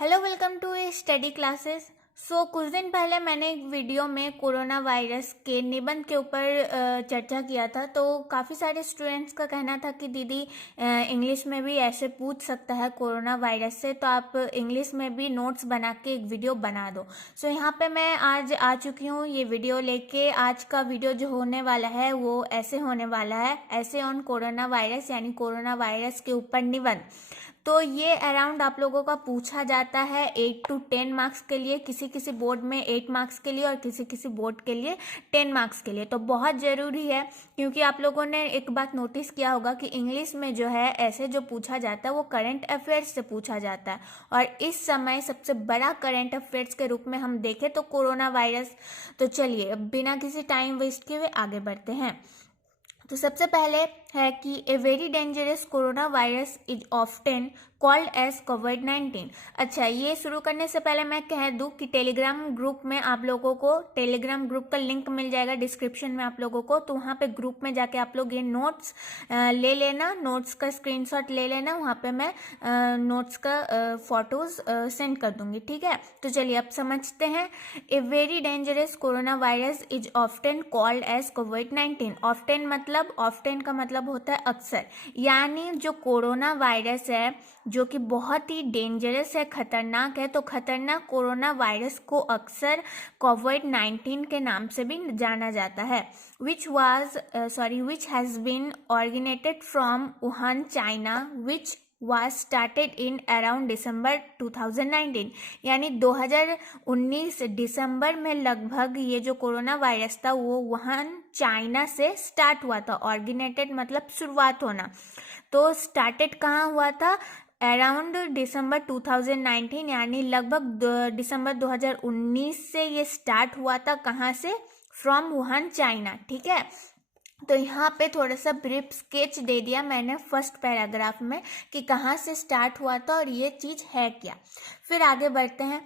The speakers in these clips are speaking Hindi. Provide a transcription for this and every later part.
Hello, welcome to study classes. कुछ दिन पहले मैंने एक वीडियो में कोरोना वायरस के निबंध के ऊपर चर्चा किया था। तो काफ़ी सारे स्टूडेंट्स का कहना था कि दीदी इंग्लिश में भी ऐसे पूछ सकता है कोरोना वायरस से, तो आप इंग्लिश में भी नोट्स बना के एक वीडियो बना दो। यहाँ पे मैं आज आ चुकी हूँ ये वीडियो लेके। आज का वीडियो जो होने वाला है वो ऐसे होने वाला है, ऐसे ऑन कोरोना वायरस, यानी कोरोना वायरस के ऊपर निबंध। तो ये अराउंड आप लोगों का पूछा जाता है 8 to 10 मार्क्स के लिए, किसी किसी बोर्ड में 8 मार्क्स के लिए और किसी किसी बोर्ड के लिए 10 मार्क्स के लिए। तो बहुत ज़रूरी है, क्योंकि आप लोगों ने एक बात नोटिस किया होगा कि इंग्लिश में जो है ऐसे जो पूछा जाता है वो करंट अफेयर्स से पूछा जाता है, और इस समय सबसे बड़ा करंट अफेयर्स के रूप में हम देखें तो कोरोना वायरस। तो चलिए अब बिना किसी टाइम वेस्ट किए हुए आगे बढ़ते हैं। तो सबसे पहले है कि a very dangerous corona virus is often called as कोविड-19। अच्छा, ये शुरू करने से पहले मैं कह दूं कि टेलीग्राम ग्रुप में आप लोगों को टेलीग्राम ग्रुप का लिंक मिल जाएगा डिस्क्रिप्शन में आप लोगों को। तो वहाँ पे ग्रुप में जाके आप लोग ये नोट्स ले लेना, नोट्स का स्क्रीनशॉट ले लेना। वहाँ पे मैं नोट्स का फोटोज सेंड कर दूंगी, ठीक है। तो चलिए अब समझते हैं। A very dangerous corona virus is often called as कोविड-19। ऑफ्टन का मतलब होता है अक्सर, यानी जो कोरोना वायरस है जो कि बहुत ही डेंजरस है, खतरनाक है, तो खतरनाक कोरोना वायरस को अक्सर कोविड-19 के नाम से भी जाना जाता है। Which has been originated from Wuhan China, which was started in around December 2019। यानी 2019 दिसंबर में लगभग ये जो कोरोना वायरस था वो वुहान चाइना से स्टार्ट हुआ था। ऑर्गेनेटेड मतलब शुरुआत होना, तो स्टार्टेड कहाँ हुआ था? अराउंड दिसंबर 2019, यानी लगभग दिसंबर 2019 से ये स्टार्ट हुआ था। कहाँ से? फ्रॉम वुहान चाइना, ठीक है। तो यहाँ पे थोड़ा सा ब्रीफ स्केच दे दिया मैंने फर्स्ट पैराग्राफ में कि कहाँ से स्टार्ट हुआ था और ये चीज़ है क्या। फिर आगे बढ़ते हैं।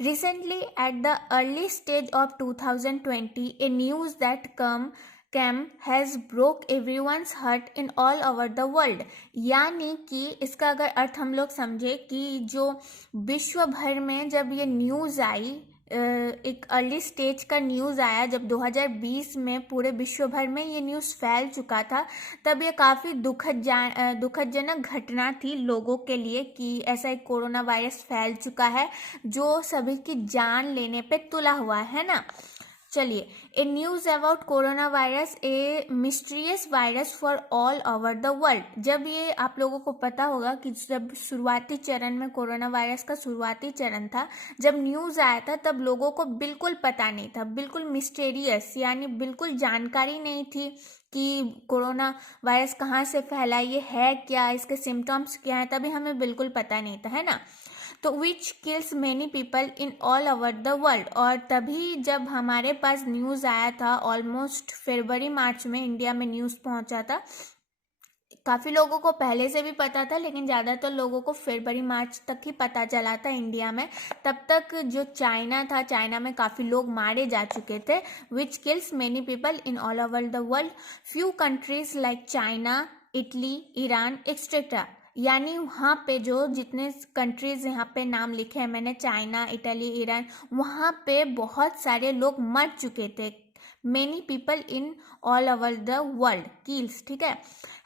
Recently at the early stage of 2020 a news that came has broke everyone's heart in all over the world. यानी कि इसका अगर अर्थ हम लोग समझे कि जो विश्व भर में जब ये न्यूज़ आई, एक अर्ली स्टेज का न्यूज़ आया जब 2020 में पूरे विश्व भर में ये न्यूज़ फैल चुका था, तब ये काफ़ी दुखदजनक घटना थी लोगों के लिए कि ऐसा एक कोरोना वायरस फैल चुका है जो सभी की जान लेने पे तुला हुआ है ना। चलिए, a news about corona virus a mysterious virus for all over the world. जब ये आप लोगों को पता होगा कि जब शुरुआती चरण में कोरोना वायरस का शुरुआती चरण था, जब न्यूज़ आया था तब लोगों को बिल्कुल पता नहीं था, बिल्कुल मिस्टीरियस, यानी बिल्कुल जानकारी नहीं थी कि कोरोना वायरस कहाँ से फैला, ये है क्या, इसके सिम्टम्स क्या हैं, तभी हमें बिल्कुल पता नहीं था, है ना। तो विच kills many people in all over the world. और तभी जब हमारे पास न्यूज़ आया था, ऑलमोस्ट फरवरी मार्च में इंडिया में न्यूज़ पहुंचा था। काफ़ी लोगों को पहले से भी पता था, लेकिन ज़्यादातर लोगों को फरवरी मार्च तक ही पता चला था इंडिया में। तब तक जो चाइना था, चाइना में काफ़ी लोग मारे जा चुके थे। विच kills many people in all over the world. Few countries like China, Italy, Iran etcetera. यानी वहाँ पे जो जितने कंट्रीज यहाँ पे नाम लिखे हैं मैंने, चाइना, इटली, ईरान, वहाँ पे बहुत सारे लोग मर चुके थे। Many people in all over the world kills, ठीक है,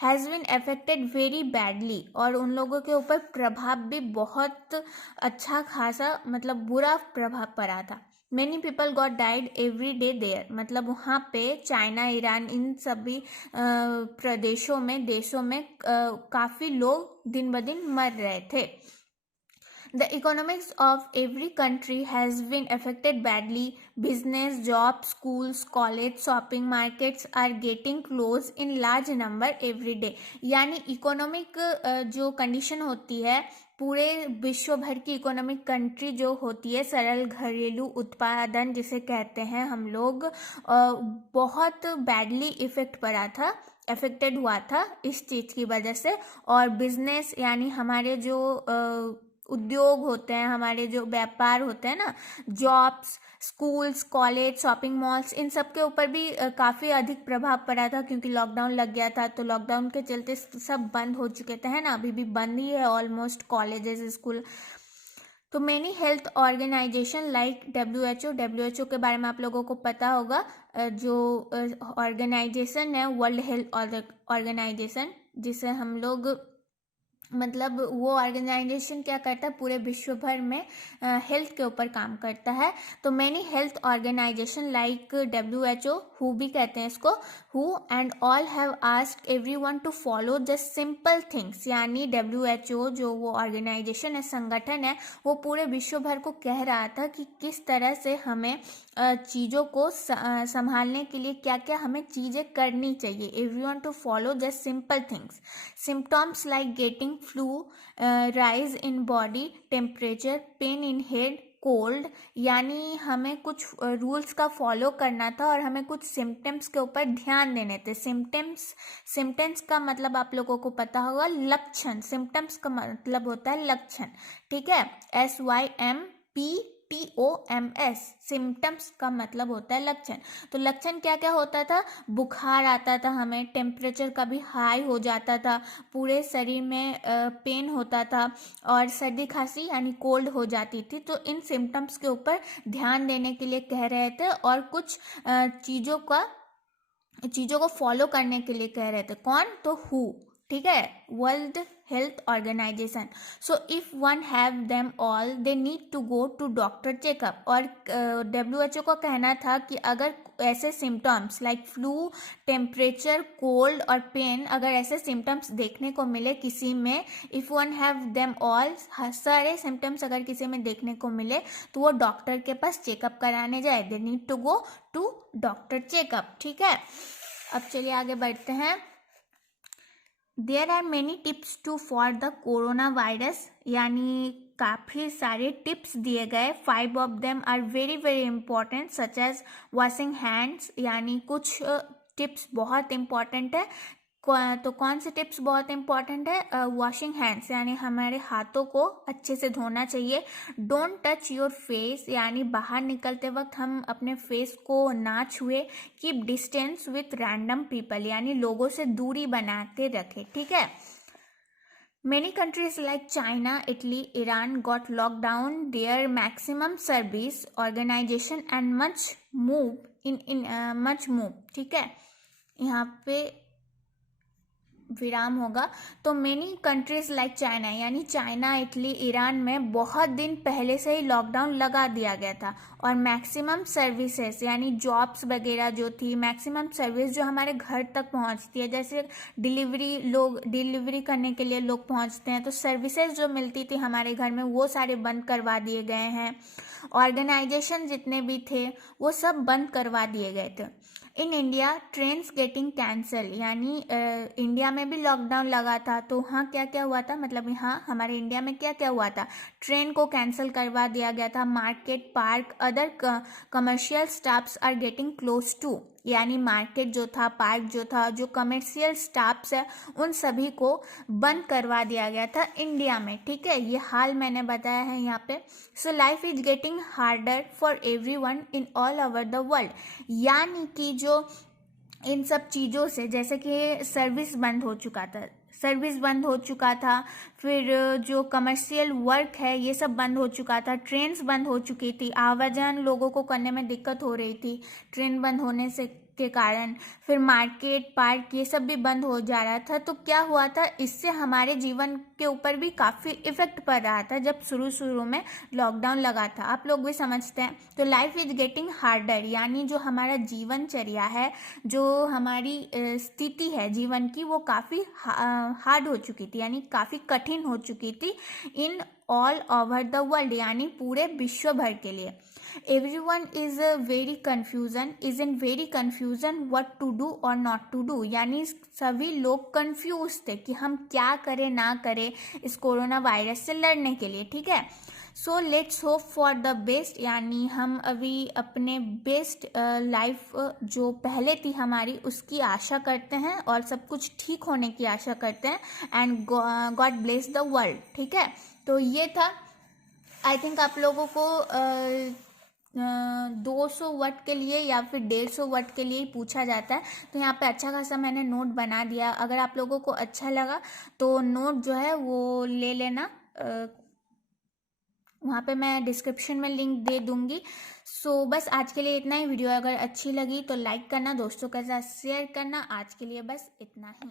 has been affected very badly. और उन लोगों के ऊपर प्रभाव भी बहुत अच्छा खासा, मतलब बुरा प्रभाव पड़ा था। Many people got died every day there. मतलब वहाँ पे चाइना, ईरान, इन सभी प्रदेशों में, देशों में काफ़ी लोग दिन ब दिन मर रहे थे। The economics of every country has been affected badly. Business, jobs, schools, college, shopping markets are getting closed in large number every day. यानी इकोनॉमिक जो कंडीशन होती है, पूरे विश्व भर की इकोनॉमिक कंट्री जो होती है, सरल घरेलू उत्पादन जिसे कहते हैं हम लोग, बहुत बैडली इफेक्ट पड़ा था, अफेक्टेड हुआ था इस चीज़ की वजह से। और बिजनेस यानी हमारे जो उद्योग होते हैं, हमारे जो व्यापार होते हैं ना, jobs, schools, college, shopping malls, इन सब के ऊपर भी काफ़ी अधिक प्रभाव पड़ा था, क्योंकि लॉकडाउन लग गया था। तो लॉकडाउन के चलते सब बंद हो चुके थे, है ना, अभी भी बंद ही है ऑलमोस्ट, कॉलेजेस, स्कूल। तो many health organization like W H O के बारे में आप लोगों को पता होगा। जो ऑर्गेनाइजेशन है वर्ल्ड हेल्थ ऑर्गेनाइजेशन, जिसे हम लोग मतलब वो ऑर्गेनाइजेशन क्या करता है, पूरे विश्व भर में हेल्थ के ऊपर काम करता है। तो many health organization like WHO, who भी कहते हैं इसको, who and all have asked everyone to follow the simple things. यानी WHO जो वो ऑर्गेनाइजेशन है, संगठन है, वो पूरे विश्व भर को कह रहा था कि किस तरह से हमें चीज़ों को संभालने के लिए क्या क्या हमें चीज़ें करनी चाहिए। Everyone to follow the simple things. Symptoms like getting flu, rise in body temperature, pain in head, cold. यानी हमें कुछ रूल्स का फॉलो करना था और हमें कुछ सिम्टम्स के ऊपर ध्यान देने थे। सिम्टम्स का मतलब आप लोगों को पता होगा, लक्षण। सिम्टम्स का मतलब होता है लक्षण, ठीक है। SYMPTOMS, सिम्टम्स का मतलब होता है लक्षण। तो लक्षण क्या क्या होता था, बुखार आता था हमें, टेम्परेचर कभी हाई हो जाता था, पूरे शरीर में पेन होता था, और सर्दी खांसी यानी कोल्ड हो जाती थी। तो इन सिम्टम्स के ऊपर ध्यान देने के लिए कह रहे थे और कुछ चीज़ों को फॉलो करने के लिए कह रहे थे। कौन? तो हु, ठीक है, world health organization. So if one have them all they need to go to doctor checkup. और WHO का कहना था कि अगर ऐसे symptoms like flu, temperature, cold और पेन, अगर ऐसे सिम्टम्स देखने को मिले किसी में, if one have them all, सारे सिम्टम्स अगर किसी में देखने को मिले, तो वो डॉक्टर के पास चेकअप कराने जाए। They need to go to doctor checkup, ठीक है। अब चलिए आगे बढ़ते हैं। There are many tips to for the corona virus, यानी काफ़ी सारे टिप्स दिए गए। 5 of them are very very important, such as washing hands. यानी कुछ टिप्स बहुत इंपॉर्टेंट है। तो कौन से टिप्स बहुत इंपॉर्टेंट है? वॉशिंग हैंड्स, यानी हमारे हाथों को अच्छे से धोना चाहिए। डोंट टच योर फेस, यानी बाहर निकलते वक्त हम अपने फेस को ना छुए। Keep distance with random people, यानी लोगों से दूरी बनाते रखें, ठीक है। Many countries like China, Italy, Iran got locked down their maximum service organization and much move, ठीक है। यहाँ पे विराम होगा। तो मेनी कंट्रीज लाइक चाइना, यानी चाइना, इटली, ईरान में बहुत दिन पहले से ही लॉकडाउन लगा दिया गया था। और मैक्सिमम सर्विसेज, यानी जॉब्स वगैरह जो थी, मैक्सिमम सर्विस जो हमारे घर तक पहुंचती है, जैसे डिलीवरी करने के लिए लोग पहुंचते हैं, तो सर्विसेज जो मिलती थी हमारे घर में, वो सारे बंद करवा दिए गए हैं। ऑर्गेनाइजेशन जितने भी थे वो सब बंद करवा दिए गए थे। In India trains getting cancel, यानी इंडिया में भी लॉकडाउन लगा था, तो वहाँ क्या क्या हुआ था, मतलब यहाँ हमारे इंडिया में क्या क्या हुआ था, ट्रेन को कैंसिल करवा दिया गया था। Market, park, other commercial stops are getting close to, यानी मार्केट जो था, पार्क जो था, जो कमर्शियल स्टॉप्स है, उन सभी को बंद करवा दिया गया था इंडिया में, ठीक है। ये हाल मैंने बताया है यहाँ पे। So life is getting harder for everyone in all over the world, यानी कि जो इन सब चीज़ों से, जैसे कि सर्विस बंद हो चुका था, फिर जो कमर्शियल वर्क है ये सब बंद हो चुका था, ट्रेन्स बंद हो चुकी थी, आवाजान लोगों को करने में दिक्कत हो रही थी ट्रेन बंद होने से के कारण, फिर मार्केट, पार्क, ये सब भी बंद हो जा रहा था। तो क्या हुआ था, इससे हमारे जीवन के ऊपर भी काफ़ी इफेक्ट पड़ रहा था जब शुरू में लॉकडाउन लगा था, आप लोग भी समझते हैं। तो लाइफ इज गेटिंग हार्डर, यानी जो हमारा जीवनचर्या है, जो हमारी स्थिति है जीवन की, वो काफ़ी हार्ड हो चुकी थी, यानी काफ़ी कठिन हो चुकी थी in all over the world, यानी पूरे विश्व भर के लिए। Everyone is in very confusion what to do और नॉट टू डू, यानी सभी लोग कंफ्यूज थे कि हम क्या करें ना करें इस कोरोना वायरस से लड़ने के लिए, ठीक है। So let's hope for the best, यानी हम अभी अपने बेस्ट लाइफ जो पहले थी हमारी, उसकी आशा करते हैं और सब कुछ ठीक होने की आशा करते हैं। And God bless the world, ठीक है। तो ये था, आई थिंक आप लोगों को 200 वर्ड के लिए या फिर 150 वर्ड के लिए ही पूछा जाता है। तो यहाँ पे अच्छा खासा मैंने नोट बना दिया। अगर आप लोगों को अच्छा लगा तो नोट जो है वो ले लेना, वहाँ पे मैं डिस्क्रिप्शन में लिंक दे दूँगी। सो बस आज के लिए इतना ही। वीडियो अगर अच्छी लगी तो लाइक करना, दोस्तों के साथ शेयर करना। आज के लिए बस इतना ही।